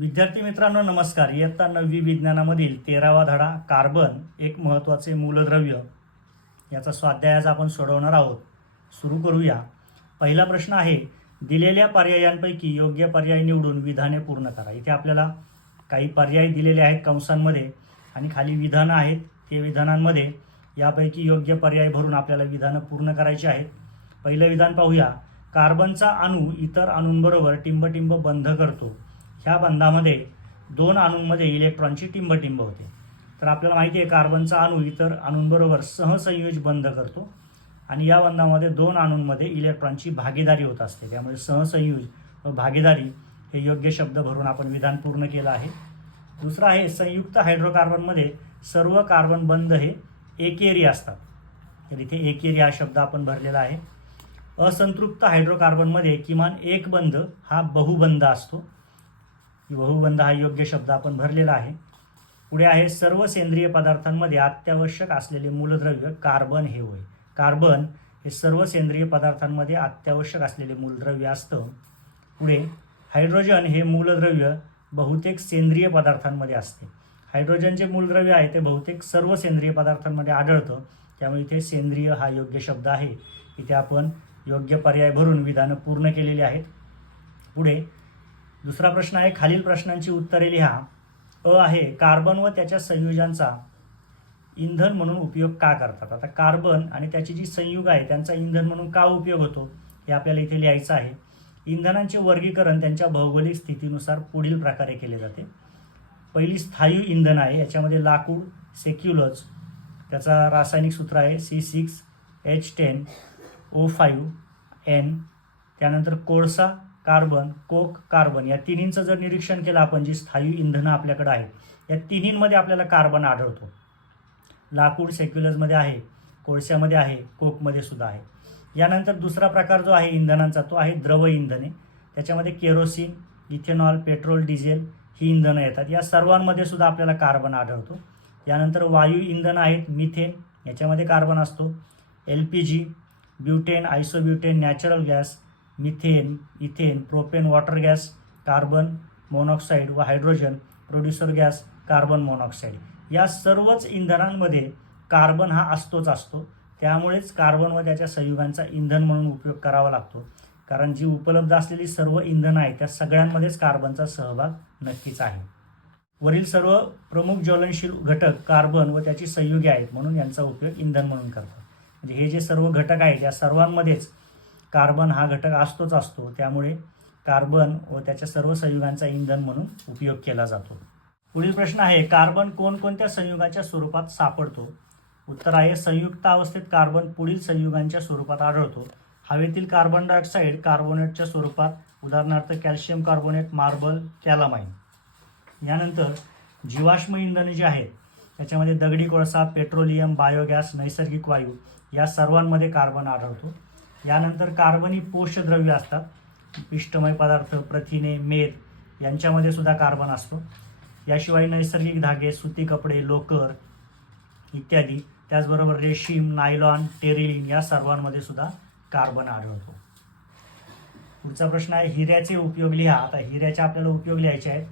विद्यार्थी मित्रांनो नमस्कार. इयत्ता नववी विज्ञानामधील तेरावा धडा कार्बन एक महत्त्वाचे मूलद्रव्य. याचा स्वाध्याय आज आपण सोडवणार आहोत. सुरू करूया. पहिला प्रश्न आहे दिलेल्या पर्यायांपैकी योग्य पर्याय निवडून विधाने पूर्ण करा. इथे आपल्याला काही पर्याय दिलेले आहेत कंसांमध्ये आणि खाली विधानं आहेत. ते विधानांमध्ये यापैकी योग्य पर्याय भरून आपल्याला विधानं पूर्ण करायची आहेत. पहिलं विधान पाहूया. कार्बनचा अणू इतर अणूंबरोबर टिंबटिंब बंध करतो. ह्या बंधामध्ये दोन अणूंमध्ये इलेक्ट्रॉनची टिंबटिंब होते. तर आपल्याला माहिती आहे कार्बनचा अणू इतर अणूंबरोबर सहसंयोज बंध करतो आणि या बंधामध्ये दोन अणूंमध्ये इलेक्ट्रॉनची भागीदारी होत असते. त्यामुळे सहसंयोज व भागीदारी हे योग्य शब्द भरून आपण विधान पूर्ण केलं आहे. दुसरं आहे संयुक्त हायड्रोकार्बनमध्ये सर्व कार्बन बंध हे एकेरी असतात. तर इथे एकेरी हा शब्द आपण भरलेला आहे. असंतृप्त हायड्रोकार्बनमध्ये किमान एक बंध हा बहुबंध असतो. बहुबंध हा योग्य शब्द आपण भरलेला आहे. पुढे आहे सर्व सेंद्रिय पदार्थांमध्ये अत्यावश्यक असलेले मूलद्रव्य कार्बन हे होय. कार्बन हे सर्व सेंद्रिय पदार्थांमध्ये अत्यावश्यक असलेले मूलद्रव्य असतं. पुढे हायड्रोजन हे मूलद्रव्य बहुतेक सेंद्रिय पदार्थांमध्ये असते. हायड्रोजनचे मूलद्रव्य आहे ते बहुतेक सर्व सेंद्रिय पदार्थांमध्ये आढळतं. त्यामुळे इथे सेंद्रिय हा योग्य शब्द आहे. इथे आपण योग्य पर्याय भरून विधानं पूर्ण केलेली आहेत. पुढे दुसरा प्रश्न आहे खालील प्रश्नांची उत्तरे लिहा. अ आहे कार्बन व त्याच्या संयोजांचा इंधन म्हणून उपयोग का करतात? आता कार्बन आणि त्याची जी संयुग आहे त्यांचा इंधन म्हणून का उपयोग होतो? हे आपल्याला इथे लिहायचं आहे. इंधनांचे वर्गीकरण त्यांच्या भौगोलिक स्थितीनुसार पुढील प्रकारे केले जाते. पहिली स्थायू इंधन आहे याच्यामध्ये लाकूड सेक्युलज त्याचा रासायनिक सूत्र आहे C six H ten O five N त्यानंतर कोळसा कार्बन कोक कार्बन या तिन्हींचं जर निरीक्षण केलं आपण जी स्थायू इंधनं आपल्याकडे आहेत या तिन्हींमध्ये आपल्याला कार्बन आढळतो. लाकूड सेक्युलर्समध्ये आहे कोळशामध्ये आहे कोकमध्ये सुद्धा आहे. यानंतर दुसरा प्रकार जो आहे इंधनांचा तो आहे द्रव इंधने. त्याच्यामध्ये केरोसिन इथेनॉल पेट्रोल डिझेल ही इंधनं येतात. या सर्वांमध्ये सुद्धा आपल्याला कार्बन आढळतो. यानंतर वायू इंधन आहेत मिथेन याच्यामध्ये कार्बन असतो. L P G butane isobutane natural gas methane ethane propane water gas carbon monoxide व hydrogen producer gas carbon monoxide. या सर्वच इंधनांमध्ये कार्बन हा असतोच असतो. त्यामुळेच कार्बन व त्याच्या संयुगांचा इंधन म्हणून उपयोग करावा लागतो. कारण जी उपलब्ध असलेली सर्व इंधनं आहेत त्या सगळ्यांमध्येच कार्बनचा सहभाग नक्कीच आहे. वरील सर्व प्रमुख ज्वलनशील घटक कार्बन व त्याची संयुगे आहेत म्हणून यांचा उपयोग इंधन म्हणून करतात. म्हणजे हे जे सर्व घटक आहेत या सर्वांमध्येच कार्बन हा घटक असतोच असतो. त्यामुळे कार्बन व त्याच्या सर्व संयुगांचा इंधन म्हणून उपयोग केला जातो. पुढील प्रश्न आहे कार्बन कोणकोणत्या संयुगाच्या स्वरूपात सापडतो? उत्तर आहे संयुक्त अवस्थेत कार्बन पुढील संयुगांच्या स्वरूपात आढळतो. हवेतील कार्बन डायऑक्साईड कार्बोनेटच्या स्वरूपात उदाहरणार्थ कॅल्शियम कार्बोनेट मार्बल कॅलामाइन. यानंतर जीवाश्म इंधने जी आहेत त्याच्यामध्ये दगडी कोळसा पेट्रोलियम बायोगॅस नैसर्गिक वायू या सर्वांमध्ये कार्बन आढळतो. यानंतर कार्बनी पोषद्रव्य असतात. पिष्टमय पदार्थ प्रथिने मेद यांच्यामध्ये सुद्धा कार्बन असतो. याशिवाय नैसर्गिक धागे सुती कपडे लोकर इत्यादी त्याचबरोबर रेशीम नायलॉन टेरिलिन या सर्वांमध्ये सुद्धा कार्बन आढळतो. पुढचा प्रश्न आहे हिऱ्याचे उपयोग लिहा. आता हिऱ्याचे आपल्याला उपयोग लिहायचे आहेत.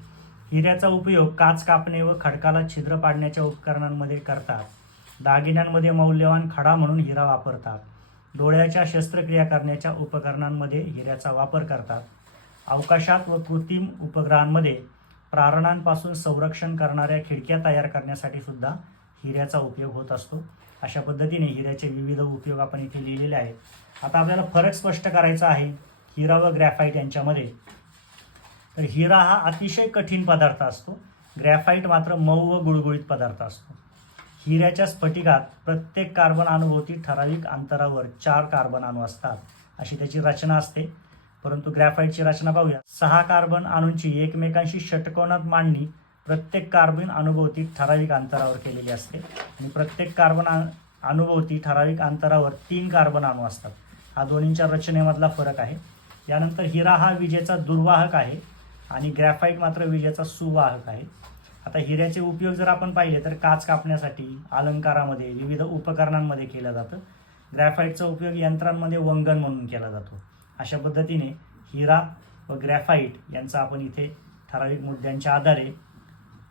हिऱ्याचा उपयोग काच कापणे व खडकाला छिद्र पाडण्याच्या उपकरणांमध्ये करतात. दागिन्यांमध्ये मौल्यवान खडा म्हणून हिरा वापरतात. डोळ्याच्या शस्त्रक्रिया करण्याच्या उपकरणांमध्ये हिऱ्याचा वापर करतात. अवकाशात व कृत्रिम उपग्रहांमध्ये प्रारणांपासून संरक्षण करणाऱ्या खिडक्या तयार करण्यासाठी सुद्धा हिऱ्याचा उपयोग होत असतो. अशा पद्धतीने हिऱ्याचे विविध उपयोग आपण इथे लिहिलेले आहेत. आता आपल्याला फरक स्पष्ट करायचा आहे. हिरा व ग्रॅफाईट यांच्यामध्ये. तर हिरा हा अतिशय कठीण पदार्थ असतो. ग्रॅफाईट मात्र मऊ व गुळगुळीत पदार्थ असतो. हिऱ्याच्या स्फटिकात प्रत्येक कार्बन अणुभोवती ठराविक अंतरावर चार कार्बन अणू असतात अशी त्याची रचना असते. परंतु ग्रॅफाईटची रचना पाहूया. सहा कार्बन अणूंची एकमेकांशी षटकोनात मांडणी प्रत्येक कार्बन अणुभोवती ठराविक अंतरावर केलेली असते आणि प्रत्येक कार्बन अण- अणुभोवती ठराविक अंतरावर तीन कार्बन अणू असतात. हा दोन्हींच्या रचनेमधला फरक आहे. यानंतर हिरा हा विजेचा दुर्वाहक आहे आणि ग्रॅफाईट मात्र विजेचा सुवाहक आहे. आता हिऱ्याचे उपयोग जर आपण पाहिले तर काच कापण्यासाठी अलंकारामध्ये विविध उपकरणांमध्ये केलं जातं. ग्रॅफाईटचा उपयोग यंत्रांमध्ये वंगण म्हणून केला जातो. अशा पद्धतीने हिरा व ग्रॅफाईट यांचा आपण इथे ठराविक मुद्द्यांच्या आधारे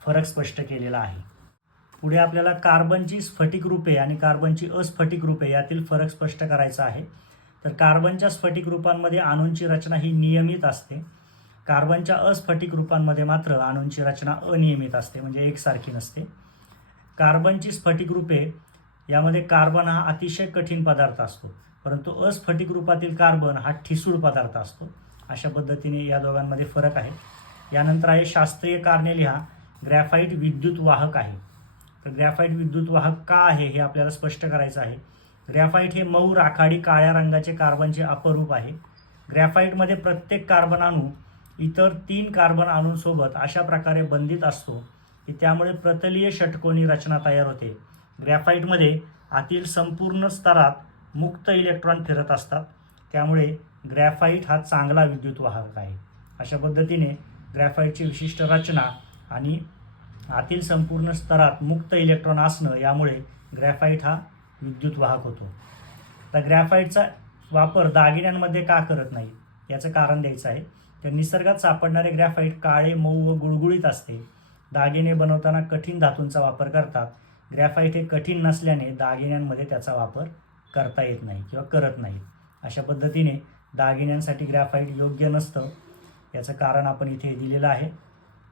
फरक स्पष्ट केलेला आहे. पुढे आपल्याला कार्बनची स्फटिक रूपे आणि कार्बनची अस्फटिक रूपे यातील फरक स्पष्ट करायचा आहे. तर कार्बनच्या स्फटिक रूपांमध्ये अणूंची रचना ही नियमित असते. कार्बनच्या अस्फटिक रूपांमध्ये मात्र अणूंची रचना अनियमित असते म्हणजे एकसारखी नसते. कार्बनची स्फटिक रूपे यामध्ये कार्बन हा अतिशय कठीण पदार्थ असतो परंतु अस्फटिक रूपातील कार्बन हा ठिसूळ पदार्थ असतो. अशा पद्धतीने या दोघांमध्ये फरक आहे. यानंतर आहे शास्त्रीय कारणे लिहा. ग्रॅफाईट विद्युत वाहक आहे. तर ग्रॅफाईट विद्युत वाहक का आहे हे आपल्याला स्पष्ट करायचं आहे. ग्रॅफाईट हे मऊ राखाडी काळ्या रंगाचे कार्बनचे अपरूप आहे. ग्रॅफाईटमध्ये प्रत्येक कार्बन अणू इतर तीन कार्बन अणूंसोबत अशा प्रकारे बंधित असतो की त्यामुळे प्रतलीय षटकोनी रचना तयार होते. ग्रॅफाईटमध्ये आतील संपूर्ण स्तरात मुक्त इलेक्ट्रॉन फिरत असतात. त्यामुळे ग्रॅफाईट हा चांगला विद्युत वाहक आहे. अशा पद्धतीने ग्रॅफाईटची विशिष्ट रचना आणि आतील संपूर्ण स्तरात मुक्त इलेक्ट्रॉन असणं यामुळे ग्रॅफाईट हा विद्युत वाहक होतो. तर ग्रॅफाईटचा वापर दागिन्यांमध्ये का करत नाही? याचं कारण द्यायचं आहे. तर निसर्गात सापडणारे ग्रॅफाईट काळे मऊ व गुळगुळीत असते. दागिने बनवताना कठीण धातूंचा वापर करतात. ग्रॅफाईट हे कठीण नसल्याने दागिन्यांमध्ये त्याचा वापर करता येत नाही किंवा करत नाही. अशा पद्धतीने दागिन्यांसाठी ग्रॅफाईट योग्य नसतं. याचं कारण आपण इथे दिलेलं आहे.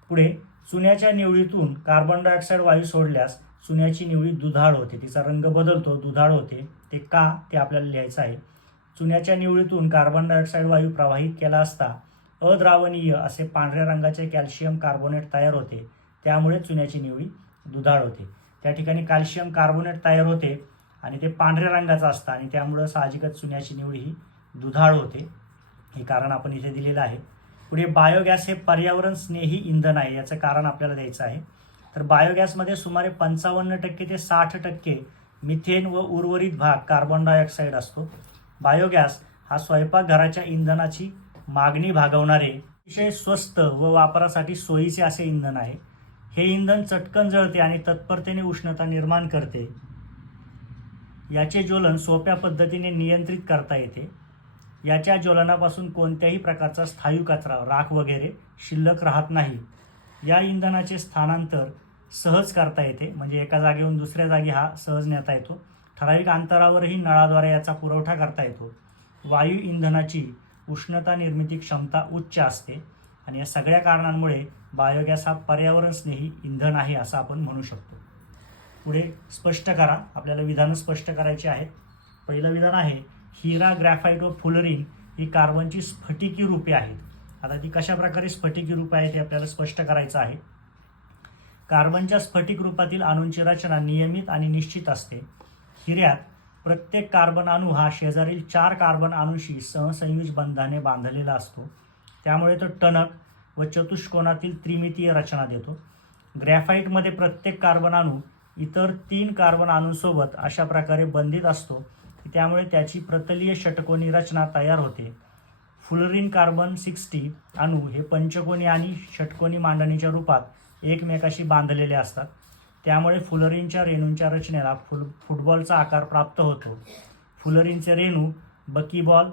पुढे चुन्याच्या निवळीतून कार्बन डायऑक्साईड वायू सोडल्यास चुन्याची निवळी दुधाळ होते. तिचा रंग बदलतो दुधाळ होते. ते का? ते आपल्याला लिहायचं आहे. चुन्याच्या निवळीतून कार्बन डायऑक्साईड वायू प्रवाहित केला असता अद्रावणीय असे पांढऱ्या रंगाचे कॅल्शियम कार्बोनेट तयार होते. त्यामुळे चुन्याची निवळी दुधाळ होते. त्या ठिकाणी कॅल्शियम कार्बोनेट तयार होते आणि ते पांढऱ्या रंगाचं असतं आणि त्यामुळं साहजिकच चुन्याची निवळी ही दुधाळ होते. हे कारण आपण इथे दिलेलं आहे. पुढे बायोगॅस हे पर्यावरण स्नेही इंधन आहे याचं कारण आपल्याला द्यायचं आहे. तर बायोगॅसमध्ये सुमारे पंचावन्न टक्के ते साठ टक्के मिथेन व उर्वरित भाग कार्बन डायऑक्साईड असतो. बायोगॅस हा स्वयंपाकघराच्या इंधनाची मागणी भागवणारे अतिशय स्वस्त व वापरासाठी सोयीचे असे इंधन आहे. हे इंधन चटकन जळते आणि तत्परतेने उष्णता निर्माण करते. याचे ज्वलन सोप्या पद्धतीने नियंत्रित करता येते. याच्या ज्वलनापासून कोणत्याही प्रकारचा स्थायू कचरा राख वगैरे शिल्लक राहत नाही. या इंधनाचे स्थानांतर सहज करता येते. म्हणजे एका जागेहून दुसऱ्या जागी हा सहज नेता येतो. ठराविक अंतरावरही नळाद्वारे याचा पुरवठा करता येतो. वायू इंधनाची उष्णता निर्मिती क्षमता उच्च असते आणि या सगळ्या कारणांमुळे बायोगॅस हा पर्यावरणस्नेही इंधन आहे असं आपण म्हणू शकतो. पुढे स्पष्ट करा. आपल्याला विधानं स्पष्ट करायची आहेत. पहिलं विधान आहे हिरा ग्रॅफाईट व फुलरिन ही कार्बनची स्फटिकी रूपे आहेत. आता ती कशा प्रकारे स्फटिकी रूप आहे ते आपल्याला स्पष्ट करायचं आहे. कार्बनच्या स्फटिक रूपातील अणूंची रचना नियमित आणि निश्चित असते. हिऱ्यात प्रत्येक कार्बन अणू हा शेजारील चार कार्बन अणूशी सहसंयुज बंधाने बांधलेला असतो. त्यामुळे तो टणक व चतुष्कोनातील त्रिमितीय रचना देतो. ग्रॅफाईटमध्ये प्रत्येक कार्बन अणू इतर तीन कार्बन अणूंसोबत अशा प्रकारे बंधित असतो की त्यामुळे त्याची प्रतलीय षटकोनी रचना तयार होते. फुलरीन कार्बन सिक्स्टी अणू हे पंचकोनी आणि षटकोनी मांडणीच्या रूपात एकमेकाशी बांधलेले असतात. त्यामुळे फुलरींच्या रेणूंच्या रचनेला फुल फुटबॉलचा आकार प्राप्त होतो. फुलरींचे रेणू बकीबॉल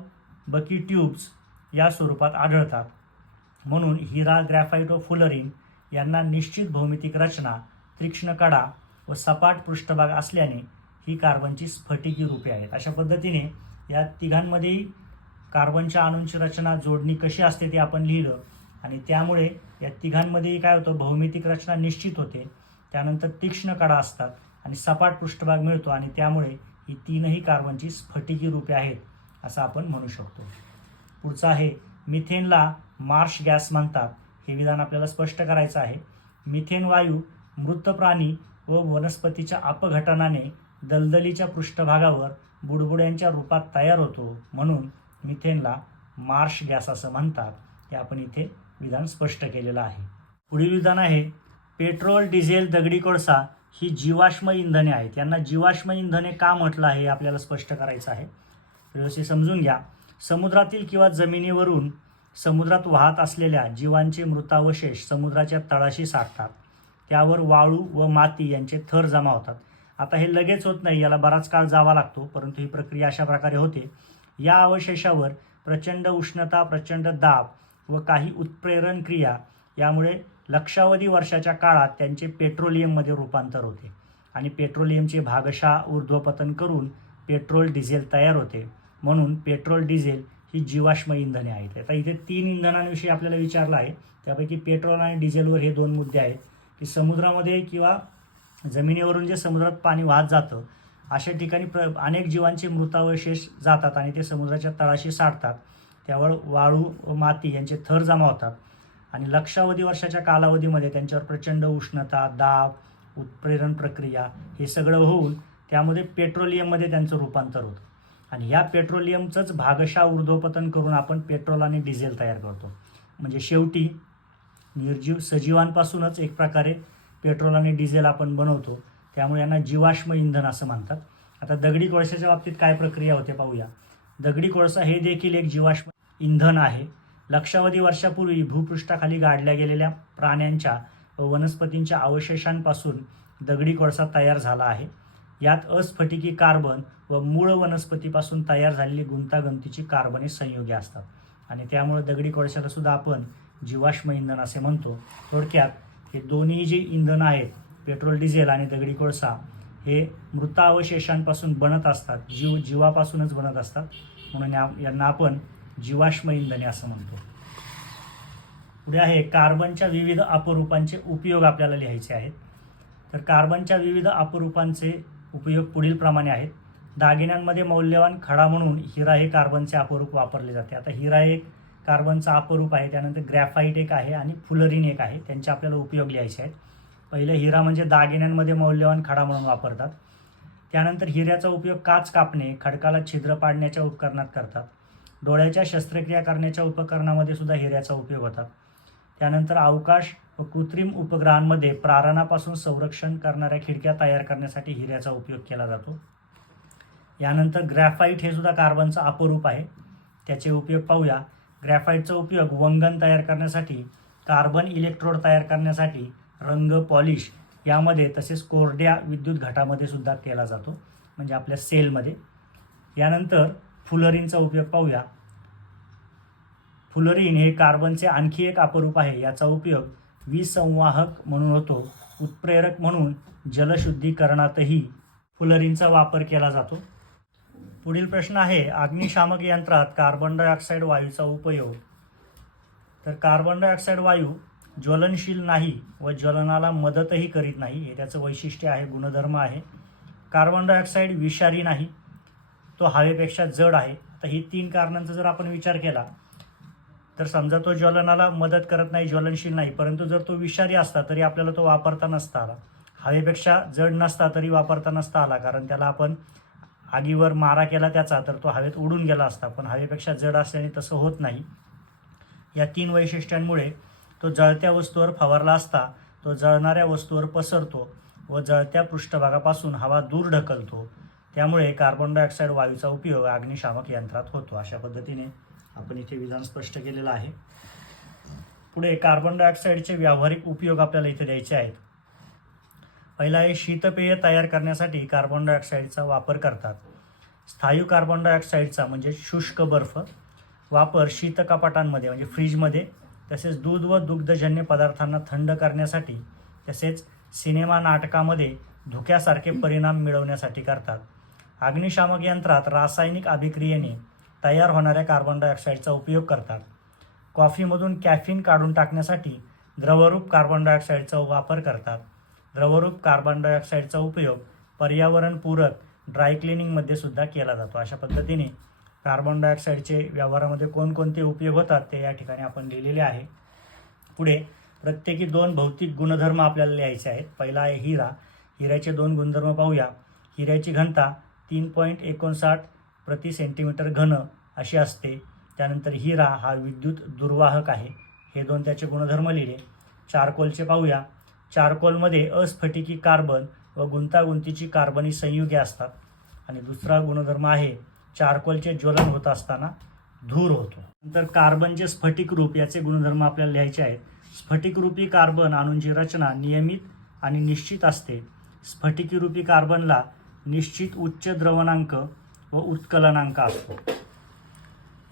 बकी ट्यूब्स या स्वरूपात आढळतात. म्हणून हिरा ग्रॅफाईट व फुलरिन यांना निश्चित भौमितिक रचना तीक्ष्ण कडा व सपाट पृष्ठभाग असल्याने ही कार्बनची स्फटिकी रूपे आहेत. अशा पद्धतीने या तिघांमध्येही कार्बनच्या अणूंची रचना जोडणी कशी असते ते आपण लिहिलं आणि त्यामुळे या तिघांमध्येही काय होतं भौमितिक रचना निश्चित होते. त्यानंतर तीक्ष्ण कडा असतात आणि सपाट पृष्ठभाग मिळतो आणि त्यामुळे ही तीनही कार्बनची स्फटिकी रूपे आहेत असं आपण म्हणू शकतो. पुढचं आहे मिथेनला मार्श गॅस म्हणतात. हे विधान आपल्याला स्पष्ट करायचं आहे. मिथेन वायू मृत प्राणी व वनस्पतीच्या अपघटनाने दलदलीच्या पृष्ठभागावर बुडबुड्यांच्या रूपात तयार होतो म्हणून मिथेनला मार्श गॅस असं म्हणतात. हे आपण इथे विधान स्पष्ट केलेलं आहे. पुढील विधान आहे पेट्रोल डिझेल दगडी कोळसा ही जीवाश्म इंधने आहेत. यांना जीवाश्म इंधने का म्हटलं आहे हे आपल्याला स्पष्ट करायचं आहे. व्यवस्थित समजून घ्या. समुद्रातील किंवा जमिनीवरून समुद्रात वाहत असलेल्या जीवांचे मृतावशेष समुद्राच्या तळाशी साठतात. त्यावर वाळू व माती यांचे थर जमा होतात. आता हे लगेच होत नाही याला बराच काळ जावा लागतो परंतु ही प्रक्रिया अशा प्रकारे होते. या अवशेषावर प्रचंड उष्णता प्रचंड दाब व काही उत्प्रेरण क्रिया यामुळे लक्षावधी वर्षाच्या काळात त्यांचे पेट्रोलियममध्ये रूपांतर होते आणि पेट्रोलियमचे भागशा ऊर्ध्वपतन करून पेट्रोल डिझेल तयार होते. म्हणून पेट्रोल डिझेल ही जीवाश्म इंधने आहेत. आता इथे तीन इंधनांविषयी आपल्याला विचारलं आहे. त्यापैकी पेट्रोल आणि डिझेलवर हे दोन मुद्दे आहेत. की समुद्रामध्ये किंवा जमिनीवरून जे समुद्रात पाणी वाहत जातं अशा ठिकाणी प्र अनेक जीवांचे मृतावशेष जातात आणि ते समुद्राच्या तळाशी साठतात. त्यावर वाळू व माती यांचे थर जमा होतात. आणि लक्षावधी वर्षाच्या कालावधीमध्ये त्यांच्यावर प्रचंड उष्णता दाब उत्प्रेरण प्रक्रिया हे सगळं होऊन त्यामध्ये पेट्रोलियममध्ये त्यांचं रूपांतर होतं. आणि ह्या पेट्रोलियमचंच भागशा ऊर्ध्वपतन करून आपण पेट्रोल आणि डिझेल तयार करतो. म्हणजे शेवटी निर्जीव सजीवांपासूनच एक प्रकारे पेट्रोल आणि डिझेल आपण बनवतो. त्यामुळे यांना जीवाश्म इंधन असं म्हणतात. आता दगडी कोळशाच्या बाबतीत काय प्रक्रिया होते पाहूया. दगडी कोळसा हे देखील एक जीवाश्म इंधन आहे. लक्षावधी वर्षापूर्वी भूपृष्ठाखाली गाडल्या गेलेल्या प्राण्यांच्या व वनस्पतींच्या अवशेषांपासून दगडी कोळसा तयार झाला आहे. यात अस्फटिकी कार्बन व मूळ वनस्पतीपासून तयार झालेली गुंतागुंतीची कार्बने संयोगे असतात. आणि त्यामुळे दगडी कोळशाला सुद्धा आपण जीवाश्म इंधन असे म्हणतो. थोडक्यात हे दोन्ही जी इंधनं आहेत पेट्रोल डिझेल आणि दगडी कोळसा हे मृतावशेषांपासून बनत असतात. जीव जीवापासूनच बनत असतात. म्हणून या यांना आपण जीवाश्म इंधने असं म्हणतो. पुढे आहे कार्बनच्या विविध अपरूपांचे उपयोग आपल्याला लिहायचे आहेत. तर कार्बनच्या विविध अपरूपांचे उपयोग पुढीलप्रमाणे आहेत. दागिन्यांमध्ये मौल्यवान खडा म्हणून हिरा हे कार्बनचे अपरूप वापरले जाते. आता हिरा एक कार्बनचा अपरूप आहे त्यानंतर ग्रॅफाईट एक आहे आणि फुलरीन एक आहे. त्यांचे आपल्याला उपयोग लिहायचे आहेत. पहिलं हिरा म्हणजे दागिन्यांमध्ये मौल्यवान खडा म्हणून वापरतात. त्यानंतर हिऱ्याचा उपयोग काच कापणे खडकाला छिद्र पाडण्याच्या उपकरणात करतात. डोळ्याच्या शस्त्रक्रिया करण्याच्या उपकरणामध्ये सुद्धा हिऱ्याचा उपयोग होतात त्यानंतर अवकाश व कृत्रिम उपग्रहांमध्ये प्रारणापासून संरक्षण करणाऱ्या खिडक्या तयार करण्यासाठी हिऱ्याचा उपयोग केला जातो. यानंतर ग्रॅफाईट हे सुद्धा कार्बनचं अपरूप आहे. त्याचे उपयोग पाहूया. ग्रॅफाईटचा उपयोग वंगण तयार करण्यासाठी कार्बन इलेक्ट्रोड तयार करण्यासाठी रंग पॉलिश यामध्ये तसेच कोरड्या विद्युत घटामध्ये सुद्धा केला जातो म्हणजे आपल्या सेलमध्ये. यानंतर फुलरिनचा उपयोग पाहूया. फुलरिन हे कार्बनचे आणखी एक अपरूप आहे. याचा उपयोग विसंवाहक म्हणून होतो. उत्प्रेरक म्हणून जलशुद्धीकरणातही फुलरिनचा वापर केला जातो. पुढील प्रश्न आहे अग्निशामक यंत्रात कार्बन डायऑक्साईड वायूचा उपयोग. तर कार्बन डायऑक्साईड वायू ज्वलनशील नाही व ज्वलनाला मदतही करीत नाही. हे त्याचं वैशिष्ट्य आहे गुणधर्म आहे. कार्बन डायऑक्साईड विषारी नाही. तो हवेपेक्षा जड आहे. तर ही तीन कारणांचा जर आपण विचार केला तर समजा तो ज्वलनाला मदत करत नाही ज्वलनशील नाही परंतु जर तो विषारी असता तरी आपल्याला तो वापरता नसता आला. हवेपेक्षा जड नसता तरी वापरता नसता आला कारण त्याला आपण आगीवर मारा केला त्याचा तर तो हवेत उडून गेला असता. पण हवेपेक्षा जड असल्याने तसं होत नाही. या तीन वैशिष्ट्यांमुळे तो जळत्या वस्तूवर फवारला असता तो जळणाऱ्या वस्तूवर पसरतो व जळत्या पृष्ठभागापासून हवा दूर ढकलतो. त्यामुळे कार्बन डायऑक्साईड वायूचा उपयोग अग्निशामक यंत्रात होतो अशा पद्धतीने आपण इथे विधान स्पष्ट केलेलं आहे. पुढे कार्बन डायऑक्साईडचे व्यावहारिक उपयोग आपल्याला इथे द्यायचे आहेत. पहिला आहे शीतपेय तयार करण्यासाठी कार्बन डायऑक्साईडचा वापर करतात. स्थायू कार्बन डायऑक्साईडचा म्हणजे शुष्क बर्फ वापर शीतकपाटांमध्ये म्हणजे फ्रीजमध्ये तसेच दूध व दुग्धजन्य पदार्थांना थंड करण्यासाठी तसेच सिनेमा नाटकामध्ये धुक्यासारखे परिणाम मिळवण्यासाठी करतात. अग्निशामक यंत्रात रासायनिक अभिक्रियेने तयार होणाऱ्या कार्बन डायऑक्साईडचा उपयोग करतात. कॉफीमधून कॅफिन काढून टाकण्यासाठी द्रवरूप कार्बन डायऑक्साईडचा वापर करतात. द्रवरूप कार्बन डायऑक्साईडचा उपयोग पर्यावरणपूरक ड्राय क्लिनिंगमध्ये सुद्धा केला जातो. अशा पद्धतीने कार्बन डायऑक्साईडचे व्यवहारामध्ये कोणकोणते उपयोग होतात ते या ठिकाणी आपण लिहिलेले आहे. पुढे प्रत्येकी दोन भौतिक गुणधर्म आपल्याला लिहायचे आहेत. पहिला आहे हिरा. हिऱ्याचे दोन गुणधर्म पाहूया. हिऱ्याची घनता तीन पॉईंट एकोणसाठ प्रति सेंटीमीटर घन अशी असते. त्यानंतर हिरा हा विद्युत दुर्वाहक आहे. हे दोन त्याचे गुणधर्म लिहिले. चारकोलचे पाहूया. चारकोलमध्ये अस्फटिकी कार्बन व गुंतागुंतीची कार्बनी संयुगे असतात. आणि दुसरा गुणधर्म आहे चारकोलचे ज्वलन होत असताना धूर होतो. नंतर कार्बनचे स्फटिक रूप याचे गुणधर्म आपल्याला लिहायचे आहेत. स्फटिकरूपी कार्बन अणूंची रचना नियमित आणि निश्चित असते. स्फटिकीरूपी कार्बनला निश्चित उच्च द्रवणांक व उत्कलनांक असतो.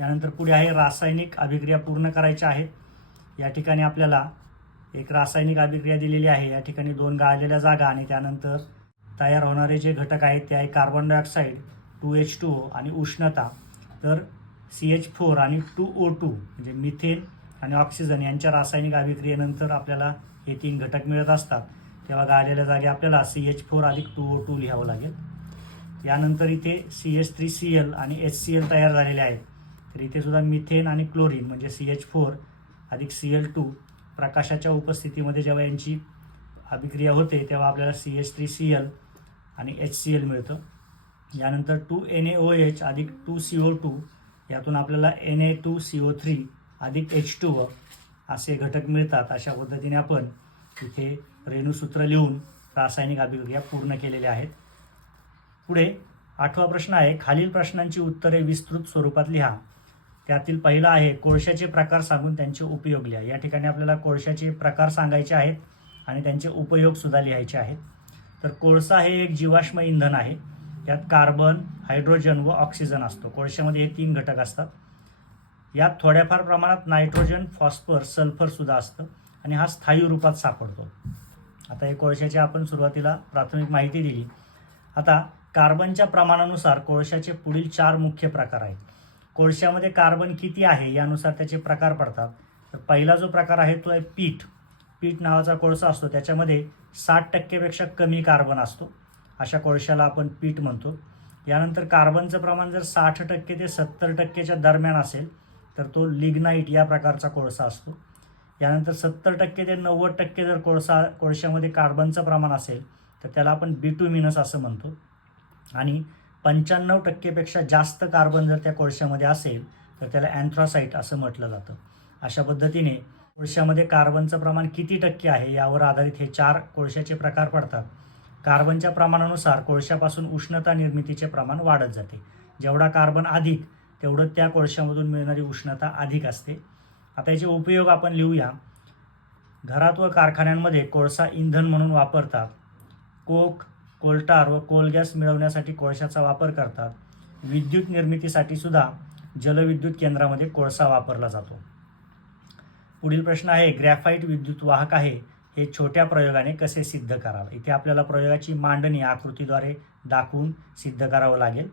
यानंतर पुढे आहे रासायनिक अभिक्रिया पूर्ण करायच्या आहेत. या ठिकाणी आपल्याला एक रासायनिक अभिक्रिया दिलेली आहे. या ठिकाणी दोन गाळलेल्या जागा आणि त्यानंतर तयार होणारे जे घटक आहेत ते आहे carbon dioxide two H two O आणि उष्णता. तर सी एच फोर आणि टू ओ टू म्हणजे मिथेन आणि ऑक्सिजन यांच्या रासायनिक अभिक्रियेनंतर आपल्याला हे तीन घटक मिळत असतात. तेव्हा गाळलेल्या जागी आपल्याला सी एच फोर अधिक टू ओ टू लिहावं लागेल. यानंतर इथे C H three C L आणि एच सी एल तयार झालेले आहेत. तर इथे सुद्धा मिथेन आणि क्लोरीन म्हणजे सी एच फोर अधिक सी एल टू प्रकाशाच्या उपस्थितीमध्ये जेव्हा यांची अभिक्रिया होते तेव्हा आपल्याला C H three C L आणि एच सी एल मिळतं. यानंतर two N A O H अधिक टू सी ओ टू यातून आपल्याला N A two C O three अधिक एच टू असे घटक मिळतात. अशा पद्धतीने आपण इथे रेणूसूत्र लिहून रासायनिक अभिक्रिया पूर्ण केलेल्या आहेत. पुढे आठवा प्रश्न आहे खालील प्रश्नांची उत्तरे विस्तृत स्वरूपात लिहा. त्यातील पहिला आहे कोळशाचे प्रकार सांगून त्यांचे उपयोग लिहा. या ठिकाणी आपल्याला कोळशाचे प्रकार सांगायचे आहेत आणि त्यांचे उपयोगसुद्धा लिहायचे आहेत. तर कोळसा हे एक जीवाश्म इंधन आहे. यात कार्बन हायड्रोजन व ऑक्सिजन असतो. कोळशामध्ये हे तीन घटक असतात. यात थोड्याफार प्रमाणात नायट्रोजन फॉस्फर सल्फरसुद्धा असतं आणि हा स्थायी रूपात सापडतो. आता हे कोळशाची आपण सुरुवातीला प्राथमिक माहिती दिली. आता कार्बनच्या प्रमाणानुसार कोळशाचे पुढील चार मुख्य प्रकार आहेत. कोळशामध्ये कार्बन किती आहे यानुसार त्याचे प्रकार पडतात. तर पहिला जो प्रकार आहे तो आहे पीठ. पीठ नावाचा कोळसा असतो त्याच्यामध्ये साठ टक्केपेक्षा कमी कार्बन असतो. अशा कोळशाला आपण पीठ म्हणतो. यानंतर कार्बनचं प्रमाण जर साठ टक्के ते सत्तर टक्केच्या दरम्यान असेल तर तो लिग्नाईट या प्रकारचा कोळसा असतो. यानंतर सत्तर टक्के ते नव्वद टक्के जर कोळसा कोळशामध्ये कार्बनचं प्रमाण असेल तर त्याला आपण बी टू मिनस असं म्हणतो. आणि पंच्याण्णव टक्केपेक्षा जास्त कार्बन जर त्या कोळशामध्ये असेल तर त्याला अँथ्रासाईट असं म्हटलं जातं. अशा पद्धतीने कोळशामध्ये कार्बनचं प्रमाण किती टक्के आहे यावर आधारित हे चार कोळशाचे प्रकार पडतात. कार्बनच्या प्रमाणानुसार कोळशापासून उष्णता निर्मितीचे प्रमाण वाढत जाते. जेवढा कार्बन अधिक तेवढं त्या कोळशामधून मिळणारी उष्णता अधिक असते. आता याचे उपयोग आपण लिहूया. घरात व कारखान्यांमध्ये कोळसा इंधन म्हणून वापरतात. कोक कोलटार व कोल गॅस मिळवण्यासाठी कोळशाचा वापर करतात. विद्युत निर्मितीसाठी सुद्धा जलविद्युत केंद्रामध्ये कोळसा वापरला जातो. पुढील प्रश्न आहे ग्रॅफाईट विद्युत वाहक आहे हे छोट्या प्रयोगाने कसे सिद्ध करावे? इथे आपल्याला प्रयोगाची मांडणी आकृतीद्वारे दाखवून सिद्ध करावं लागेल.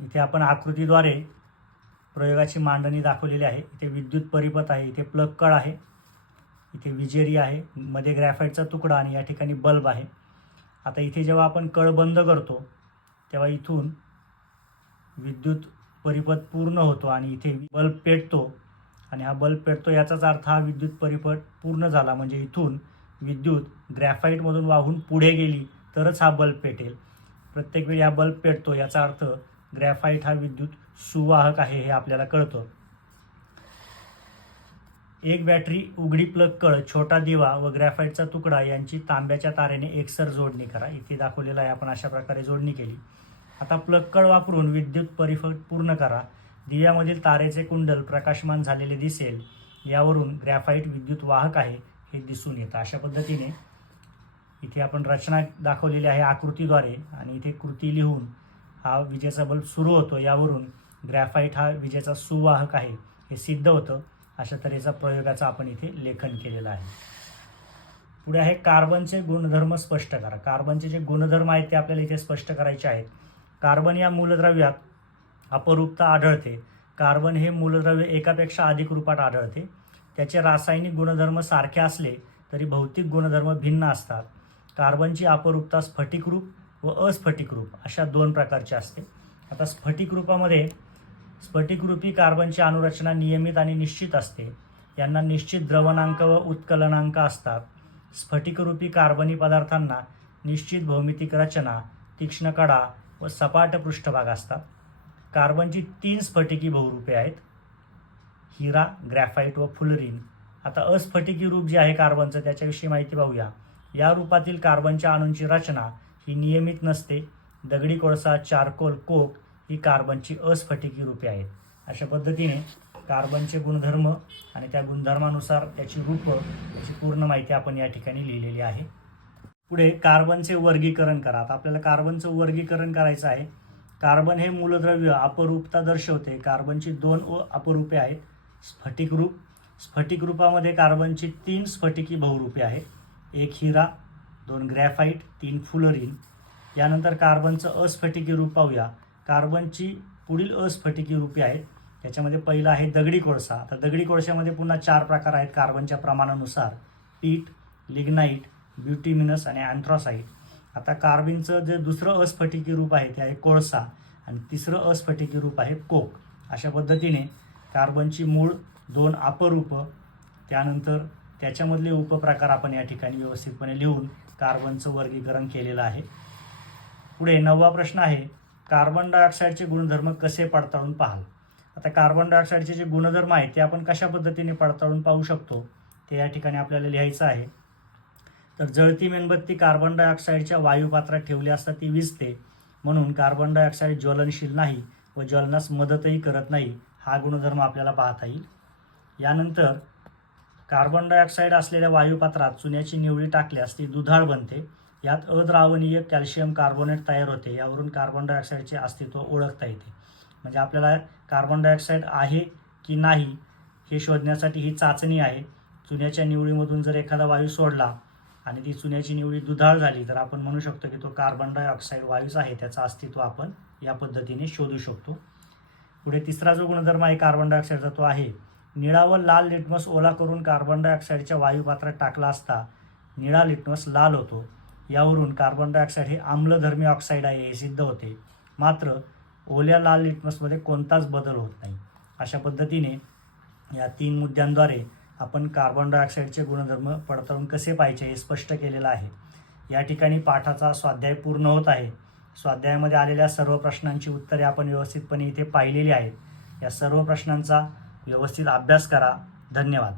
इथे आपण आकृतीद्वारे प्रयोगाची मांडणी दाखवलेली आहे. इथे विद्युत परिपथ आहे. इथे प्लग कळ आहे. इथे विजेरी आहे. मध्ये ग्रॅफाईटचा तुकडा आणि या ठिकाणी बल्ब आहे. आता इथे जेव्हा आपण कळ बंद करतो तेव्हा इथून विद्युत परिपथ पूर्ण होतो आणि इथे बल्ब पेटतो. आणि हा बल्ब पेटतो याचाच अर्थ हा विद्युत परिपथ पूर्ण झाला. म्हणजे इथून विद्युत ग्रॅफाईटमधून वाहून पुढे गेली तरच हा बल्ब पेटेल. प्रत्येक वेळी हा बल्ब पेटतो याचा अर्थ ग्रॅफाईट हा विद्युत सुवाहक आहे हे आपल्याला कळतं. एक बॅटरी उघडी प्लग कळ छोटा दिवा व ग्रॅफाईटचा तुकडा यांची तांब्याच्या तारेने एकसर जोडणी करा. इथे दाखवलेला आहे आपण अशा प्रकारे जोडणी केली. आता प्लग कळ वापरून विद्युत परिफट पूर्ण करा. दिव्यामधील तारेचे कुंडल प्रकाशमान झालेले दिसेल. यावरून ग्रॅफाईट विद्युत वाहक आहे हे दिसून येतं. अशा पद्धतीने इथे आपण रचना दाखवलेली आहे आकृतीद्वारे आणि इथे कृती लिहून हा विजेचा बल्ब सुरू होतो. यावरून ग्रॅफाईट हा विजेचा सुवाहक आहे हे सिद्ध होतं. अशा तऱ्हेचा प्रयोगाचं आपण इथे लेखन केलेलं आहे. पुढे आहे कार्बनचे गुणधर्म स्पष्ट करा. कार्बनचे जे गुणधर्म आहेत ते आपल्याला इथे स्पष्ट करायचे आहेत. कार्बन या मूलद्रव्यात अपरूपता आढळते. कार्बन हे मूलद्रव्य एकापेक्षा अधिक रूपात आढळते. त्याचे रासायनिक गुणधर्म सारखे असले तरी भौतिक गुणधर्म भिन्न असतात. कार्बनची अपरूपता स्फटिक रूप व अस्फटिक रूप अशा दोन प्रकारची असते. आता स्फटिक रूपामध्ये स्फटिकरूपी कार्बनची अणुरचना नियमित आणि निश्चित असते. यांना निश्चित द्रवणांक व उत्कलनांक असतात. स्फटिकरूपी कार्बनी पदार्थांना निश्चित भौमितिक रचना तीक्ष्ण कडा व सपाट पृष्ठभाग असतात. कार्बनची तीन स्फटिकी बहुरूपे आहेत. हिरा ग्रॅफाईट व फुलरिन. आता अस्फटिकी रूप जे आहे कार्बनचं त्याच्याविषयी माहिती पाहूया. या रूपातील कार्बनच्या अणूंची रचना ही नियमित नसते. दगडी कोळसा चारकोल कोक ही कार्बनची अस्फटिकी रूपे आहेत. अशा पद्धतीने कार्बनचे गुणधर्म आणि त्या गुणधर्मानुसार त्याची रूपं याची पूर्ण माहिती आपण या ठिकाणी लिहिलेली आहे. पुढे कार्बनचे वर्गीकरण करा. आता आपल्याला कार्बनचं वर्गीकरण करायचं आहे. कार्बन हे मूलद्रव्य अपरूपता दर्शवते. कार्बनची दोन व अपरूपे आहेत. स्फटिक रूप. स्फटिक रूपामध्ये कार्बनची तीन स्फटिकी बहुरूपे आहेत. एक हिरा दोन ग्रॅफाईट तीन फुलरीन. यानंतर कार्बनचं अस्फटिकी रूप पाहूया. कार्बनची पुढील अस्फटिकी रूपे आहेत. त्याच्यामध्ये पहिलं आहे दगडी कोळसा. तर दगडी कोळशामध्ये पुन्हा चार प्रकार आहेत कार्बनच्या प्रमाणानुसार. पीट लिग्नाईट ब्युटिमिनस आणि अँथ्रॉसाईट आता कार्बिनचं जे दुसरं अस्फटिकी रूप आहे ते आहे कोळसा आणि तिसरं अस्फटिकी रूप आहे कोक. अशा पद्धतीने कार्बनची मूळ दोन अपरूप त्यानंतर त्याच्यामधले उपप्रकार आपण या ठिकाणी व्यवस्थितपणे लिहून कार्बनचं वर्गीकरण केलेलं आहे. पुढे नववा प्रश्न आहे कार्बन डायऑक्साईडचे गुणधर्म कसे पडताळून पाहाल? आता कार्बन डायऑक्साईडचे जे गुणधर्म आहेत ते आपण कशा पद्धतीने पडताळून पाहू शकतो? ते या ठिकाणी आपल्याला लिहायचं आहे. तर जळती मेणबत्ती कार्बन डायऑक्साईडच्या वायुपात्रात ठेवली असता ती विजते. म्हणून कार्बन डायऑक्साईड ज्वलनशील नाही व ज्वलनास मदतही करत नाही हा गुणधर्म आपल्याला पाहता येईल. यानंतर कार्बन डायऑक्साईड असलेल्या वायुपात्रात चुन्याची निवळी टाकल्यास ती दुधाळ बनते. यात अद्रावणीय कॅल्शियम कार्बोनेट तयार होते यावरून कार्बन डायऑक्साईडचे अस्तित्व ओळखता येते. म्हणजे आपल्याला कार्बन डायऑक्साईड आहे की नाही हे शोधण्यासाठी ही चाचणी आहे. चुन्याच्या निवळीमधून जर एखादा वायू सोडला आणि ती चुन्याची निवळी दुधाळ झाली तर आपण म्हणू शकतो की तो कार्बन डायऑक्साईड वायूच आहे त्याचं अस्तित्व आपण या पद्धतीने शोधू शकतो. पुढे तिसरा जो गुणधर्म आहे कार्बन डायऑक्साईडचा तो आहे निळा व लाल लिटमस ओला करून कार्बन डायऑक्साईडच्या वायुपात्रात टाकला असता निळा लिटमस लाल होतो. यावरून कार्बन डायऑक्साईड हे आम्लधर्मी ऑक्साईड आहे हे सिद्ध होते. मात्र ओल्या लाल लिटमसमध्ये कोणताच बदल होत नाही. अशा पद्धतीने या तीन मुद्द्यांद्वारे आपण कार्बन डायऑक्साईडचे गुणधर्म पडताळून कसे पाहिजे हे स्पष्ट केलेलं आहे. या ठिकाणी पाठाचा स्वाध्याय पूर्ण होत आहे. स्वाध्यायामध्ये आलेल्या सर्व प्रश्नांची उत्तरे आपण व्यवस्थितपणे इथे पाहिलेली आहेत. या सर्व प्रश्नांचा व्यवस्थित अभ्यास करा. धन्यवाद.